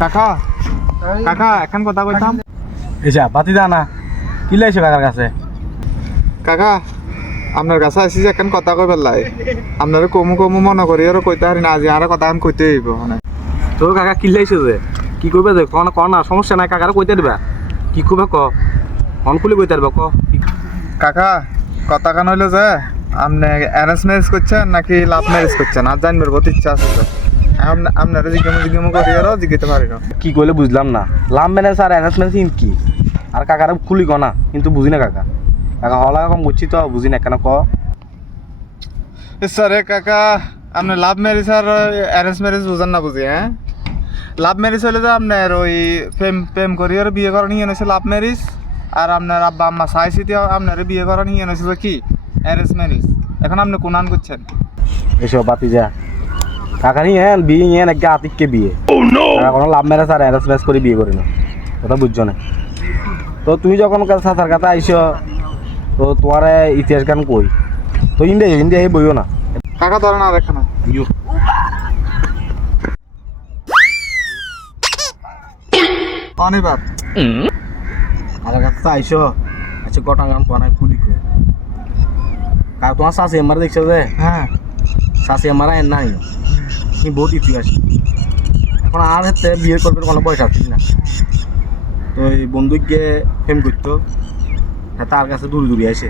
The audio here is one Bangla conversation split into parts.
কাকা কাকা এখন কথা কইতাম এসা বাতি দা না কি লাইছো কাকার কাছে কাকা আপনার কাছে আসি যে এখন কথা কইবার লাই আপনার কমু কমু মনে করি আর কইতে পারি না আজি আর কথা এখন কইতে হইব মানে তো কাকা কি লাইছো যে কি কইবে যে কোন কোন না সমস্যা নাই কাকারে কইতে দিবা কি কইবা ক ফোন খুলে কইতে দিবা ক কাকা কথা কান হইলো যে আপনি অ্যারেঞ্জ ম্যারেজ করছেন নাকি লাভ ম্যারেজ করছেন আর জানবার বহুত ইচ্ছা আছে তো আপনারা জিজ্ঞামু করি আর জিজ্ঞাতে পারি না কি কইলে বুঝলাম না লাভ ম্যানেজ আর অ্যারেঞ্জমেন্ট কি আর কাকারে খুলি ক না কিন্তু বুঝি না কাকা কাকা হলা কম বুঝছি তো বুঝি না কেন ক সরে কাকা আপনি লাভ ম্যারেজ আর অ্যারেঞ্জ ম্যারেজ বুঝেন না বুঝি হ্যাঁ লাভ ম্যারেজ হলে যে আপনার ওই প্রেম প্রেম করি আর বিয়ে করা নিয়ে এনেছে লাভ ম্যারেজ আর আপনার আব্বা আম্মা চাইছি দিয়ে আপনার বিয়ে করা নিয়ে এনেছে যে কি অ্যারেঞ্জ ম্যারেজ এখন আপনি কোন আন করছেন এসব বাতি যা কাকা নিয়ে বিয়ে নিয়ে নাকি আতিককে বিয়ে কাকা কোনো লাভ ম্যারেজ আর অ্যারেঞ্জ ম্যারেজ করে বিয়ে করি না কথা বুঝছো না তো তুমি যখন সাঁতার কাছে আইসো তো তোমার ইতিহাস গান কই তো ইন্ডিয়া ইন্ডিয়া এই বইও না কাকা ধরে না দেখে না অনিবার আমার কাছে আইসো আচ্ছা কটা গান পানায় খুলি কই কাকা তোমার শাশি আমার দেখছো যে হ্যাঁ শাশি আমার এর নাই কি বহুত ইতিহাস এখন আর হাতে বিয়ে করবে কোনো পয়সা আছে না তো এই বন্ধুকে ফেম করতো তার কাছে দূরে দূরে আসে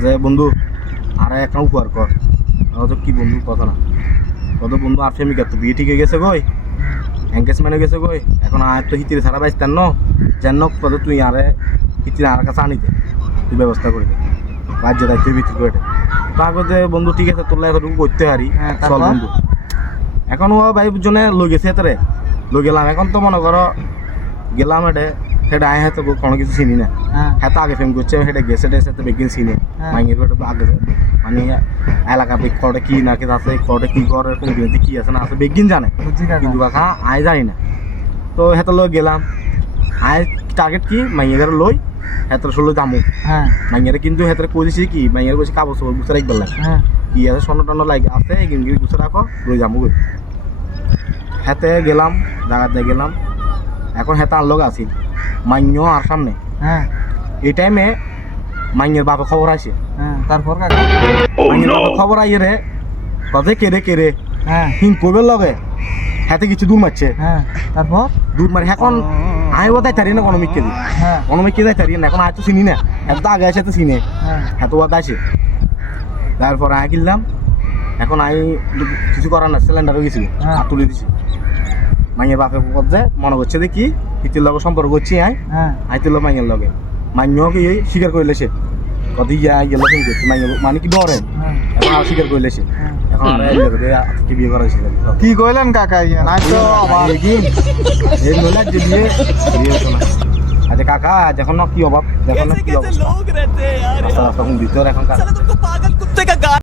যে বন্ধু আর একটা উপহার কর তো কি বন্ধু কথা না কত বন্ধু আর ফেমিকার তো বিয়ে ঠিক হয়ে গেছে গই এঙ্গেজমেন্ট হয়ে গেছে গই এখন আর তো হিতিরে ছাড়া বাইস্তান ন যেন কত তুই আরে হিতিরে আর কাছে আনিতে তুই ব্যবস্থা করে দে রাজ্য দায়িত্বের ভিত্তি করে তো আগতে বন্ধু ঠিক আছে তোর এতটুকু করতে পারি চল বন্ধু এখন ও ভাই জনে লই গেছে এতরে লই গেলাম এখন তো মনে করো গেলাম এটা সেটা আয় হয়তো কোনো কিছু চিনি না হ্যাঁ তো আগে ফেম করছে সেটা গেছে টেছে তো বেগিন চিনে মাইনের করে আগে মানে এলাকা বেগ করতে কি না কি আছে করতে কি করে কোন দিনে কি আছে না আছে বেগিন জানে কিন্তু কাকা আয় জানি না তো হেতে লই গেলাম আয় টার্গেট কি মাইয়ের লই হেতের ষোলো দামু হ্যাঁ মাইয়ের কিন্তু হেতের কইছি কি মাইয়ের কইছি কাগজ গুছা রাখবার লাগে কি আছে স্বর্ণ টন্ন লাগে আছে কিন্তু গুছা রাখো লই যামু হেতে গেলাম জায়গাতে গেলাম এখন হেতা আর লোক আছি মান্য আর সামনে হ্যাঁ এই টাইমে মাইনের বাপে খবর আসে তারপর মাইনের বাপে খবর আইয়ে রে কথা কেড়ে হ্যাঁ হিং করবে লগে হাতে কিছু দূর মারছে হ্যাঁ তারপর দূর মারে এখন আমি বোধ তারি না অনমিককে দিই অনমিককে যাই তারি না এখন আয় তো চিনি না এত আগে আসে তো চিনে এত বাদ আসে তারপর আয় কিনলাম এখন আমি কিছু করার না সিলিন্ডারও গেছিল আর তুলে দিছি মাইয়ের বাপে যে মনে করছে যে কি ইতির লগে সম্পর্ক করছি আইতির লগে মাইয়ের লগে মাইও কি স্বীকার করে লেছে কত ইয়া গেল ফোন করছি মাইয় মানে কি ডরে এখন আর স্বীকার করে লেছে এখন আর কি বিয়ে করা হয়েছিল কি কইলেন কাকা ইয়া নাই তো আবার কি এই নলে যে বিয়ে আচ্ছা কাকা দেখুন না কি অভাব দেখুন না কি অবস্থা রাস্তা রাস্তা ভিতর এখন